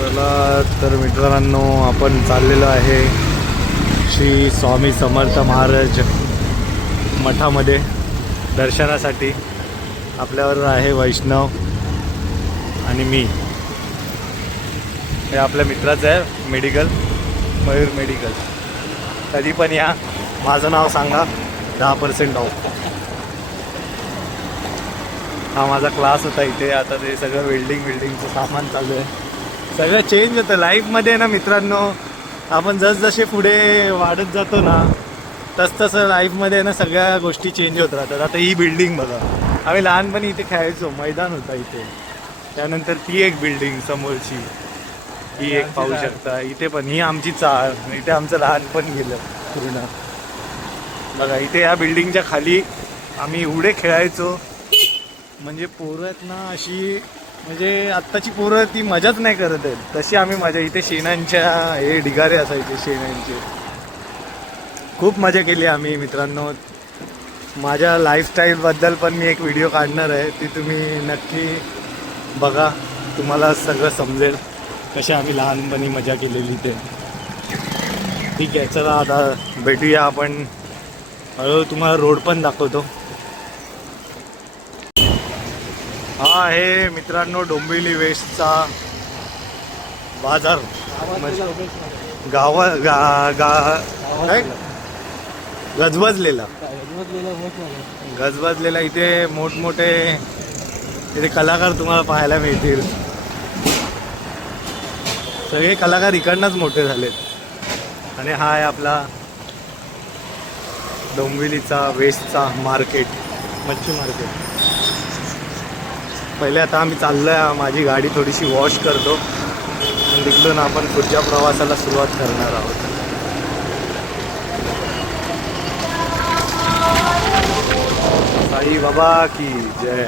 चला तर मित्रांनो, आपण चाललेलो आहे श्री स्वामी समर्थ महाराज मठामध्ये दर्शनासाठी. आपल्यावर आहे वैष्णव आणि मी. हे आपल्या मित्राचं आहे मेडिकल, मयूर मेडिकल. कधी पण या, माझं नाव सांगा, 10% ऑफ. हा माझा क्लास होता इथे. आता ते सगळं वेल्डिंगचं सामान चालू आहे. सगळं चेंज होतं लाईफमध्ये ना मित्रांनो. आपण जसजसे पुढे वाढत जातो ना, तसं लाईफमध्ये ना सगळ्या गोष्टी चेंज होत राहतात. आता ही बिल्डिंग बघा, आम्ही लहानपणी इथे खेळायचो, मैदान होता इथे. त्यानंतर ती एक बिल्डिंग समोरची, ही एक पाहू शकता. इथे पण ही आमची चाळ. इथे आमचं लहानपण गेलं पूर्ण. बघा इथे या बिल्डिंगच्या खाली आम्ही एवढे खेळायचो. म्हणजे पोरं आहेत ना अशी, म्हणजे आत्ताची पोरं ती मजाच नाही करत आहेत तशी आम्ही मजा. इथे शेणांच्या हे ढिगारे असायचे शेणांचे. खूप मजा केली आम्ही मित्रांनो. माझ्या लाईफस्टाईलबद्दल पण मी एक व्हिडिओ काढणार आहे, ती तुम्ही नक्की बघा. तुम्हाला सगळं समजेल कशी आम्ही लहानपणी मजा केलेली ते. ठीक आहे, चला आता भेटूया आपण. हळूहळू तुम्हाला रोड पण दाखवतो. हा आहे मित्रांनो डोंबिवली वेस्टचा बाजार. काय गजबजलेला इथे मोठमोठे इथे कलाकार तुम्हाला पाहायला मिळतील. सगळे कलाकार इकडनंच मोठे झालेत. आणि हा आहे आपला डोंबिवलीचा वेस्टचा मार्केट, मच्छी मार्केट. पहिले आता आम्ही चाललोय, माझी गाडी थोडीशी वॉश करतो आणि तिकडून आपण पुढच्या प्रवासाला सुरुवात करणार आहोत. साई बाबा की जय.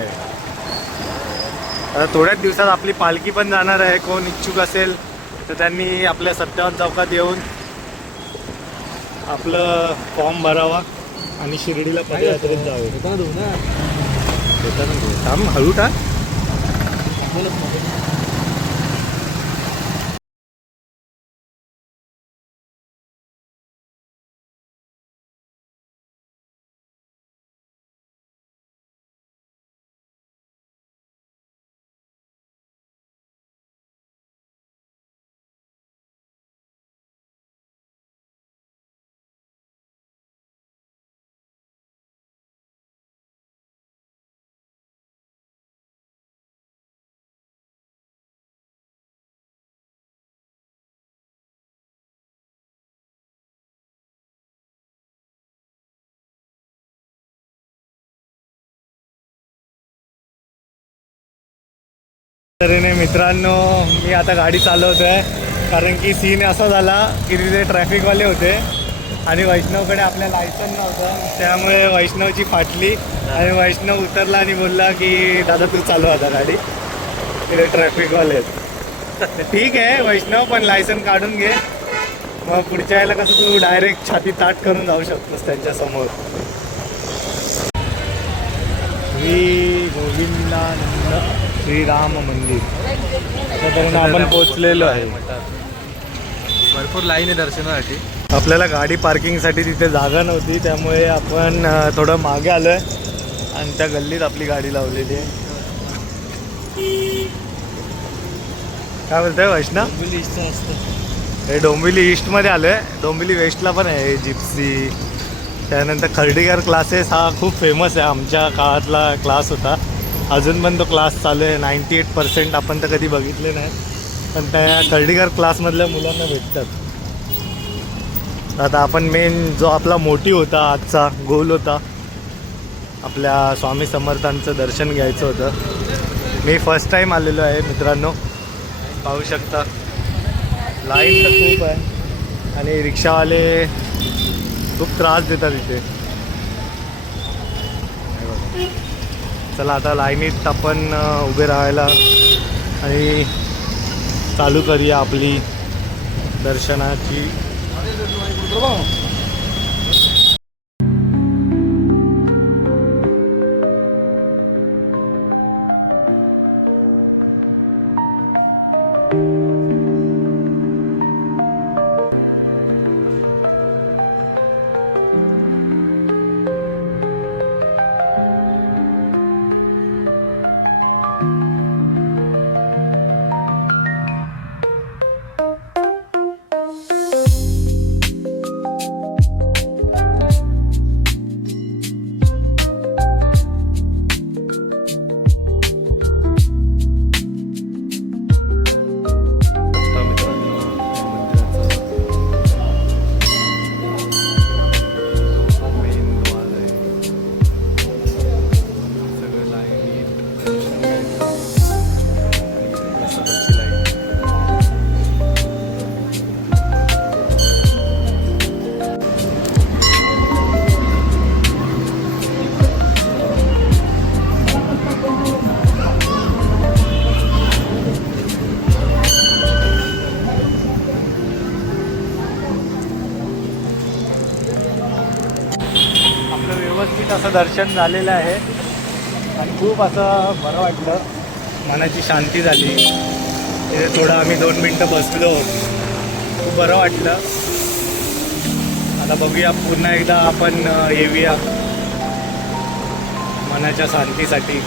आता थोड्याच दिवसात आपली पालखी पण जाणार आहे. कोण इच्छुक असेल तर त्यांनी आपल्या 57 चौकात येऊन आपलं फॉर्म भरावा आणि शिर्डीला पदयात्रेत जावे. थांब, हळू टाक. तऱ्हेने मित्रांनो, मी आता गाडी चालवतोय कारण की सीन असा झाला की तिथे ट्रॅफिकवाले होते आणि वैष्णवकडे आपल्या लायसन नव्हतं. त्यामुळे वैष्णवची फाटली आणि वैष्णव उतरला आणि बोलला की दादा तू चालव आता गाडी, तिथे ट्रॅफिकवाले आहेत. ठीक आहे वैष्णव, पण लायसन काढून घे, मग पुढच्या यायला कसं तू डायरेक्ट छाती ताट करून जाऊ शकतोस त्यांच्यासमोर. श्री गोविंदानंद श्रीराम मंदिर त्यापर्यंत आपण पोचलेलो आहे. भरपूर लाईन आहे दर्शनासाठी. आपल्याला गाडी पार्किंगसाठी तिथे जागा नव्हती, त्यामुळे आपण थोडं मागे आलो आहे आणि त्या गल्लीत आपली गाडी लावलेली आहे. काय बोलतोय वैष्णव? डोंबिवली ईस्टचं असतं हे डोंबिवली ईस्टमध्ये आलो आहे. डोंबिवली वेस्टला पण आहे जिप्सी. त्यानंतर खर्डीकर क्लासेस हा खूप फेमस आहे, आमच्या काळातला क्लास होता. अजून पण तो क्लास चालू आहे. 98% आपण तर कधी बघितले नाही, पण त्या खर्डीकर क्लासमधल्या मुलांना भेटतात. आता आपण मेन जो आपला मोटिव्ह होता, आजचा गोल होता, आपल्या स्वामी समर्थांचं दर्शन घ्यायचं होतं. मी फर्स्ट टाईम आलेलो आहे मित्रांनो. पाहू शकता लाईन तर खूप आहे आणि रिक्षावाले खूप त्रास देतात इथे. चला आता लाईनीत आपण उभे राहायला आणि चालू करूया आपली दर्शनाची. व्यवस्थित असं दर्शन झालेलं आहे आणि खूप असं बरं वाटलं, मनाची शांती झाली. तिथे थोडं आम्ही 2 मिनटं बसलो, खूप बरं वाटलं. आता बघूया पुन्हा एकदा आपण येऊया मनाच्या शांतीसाठी.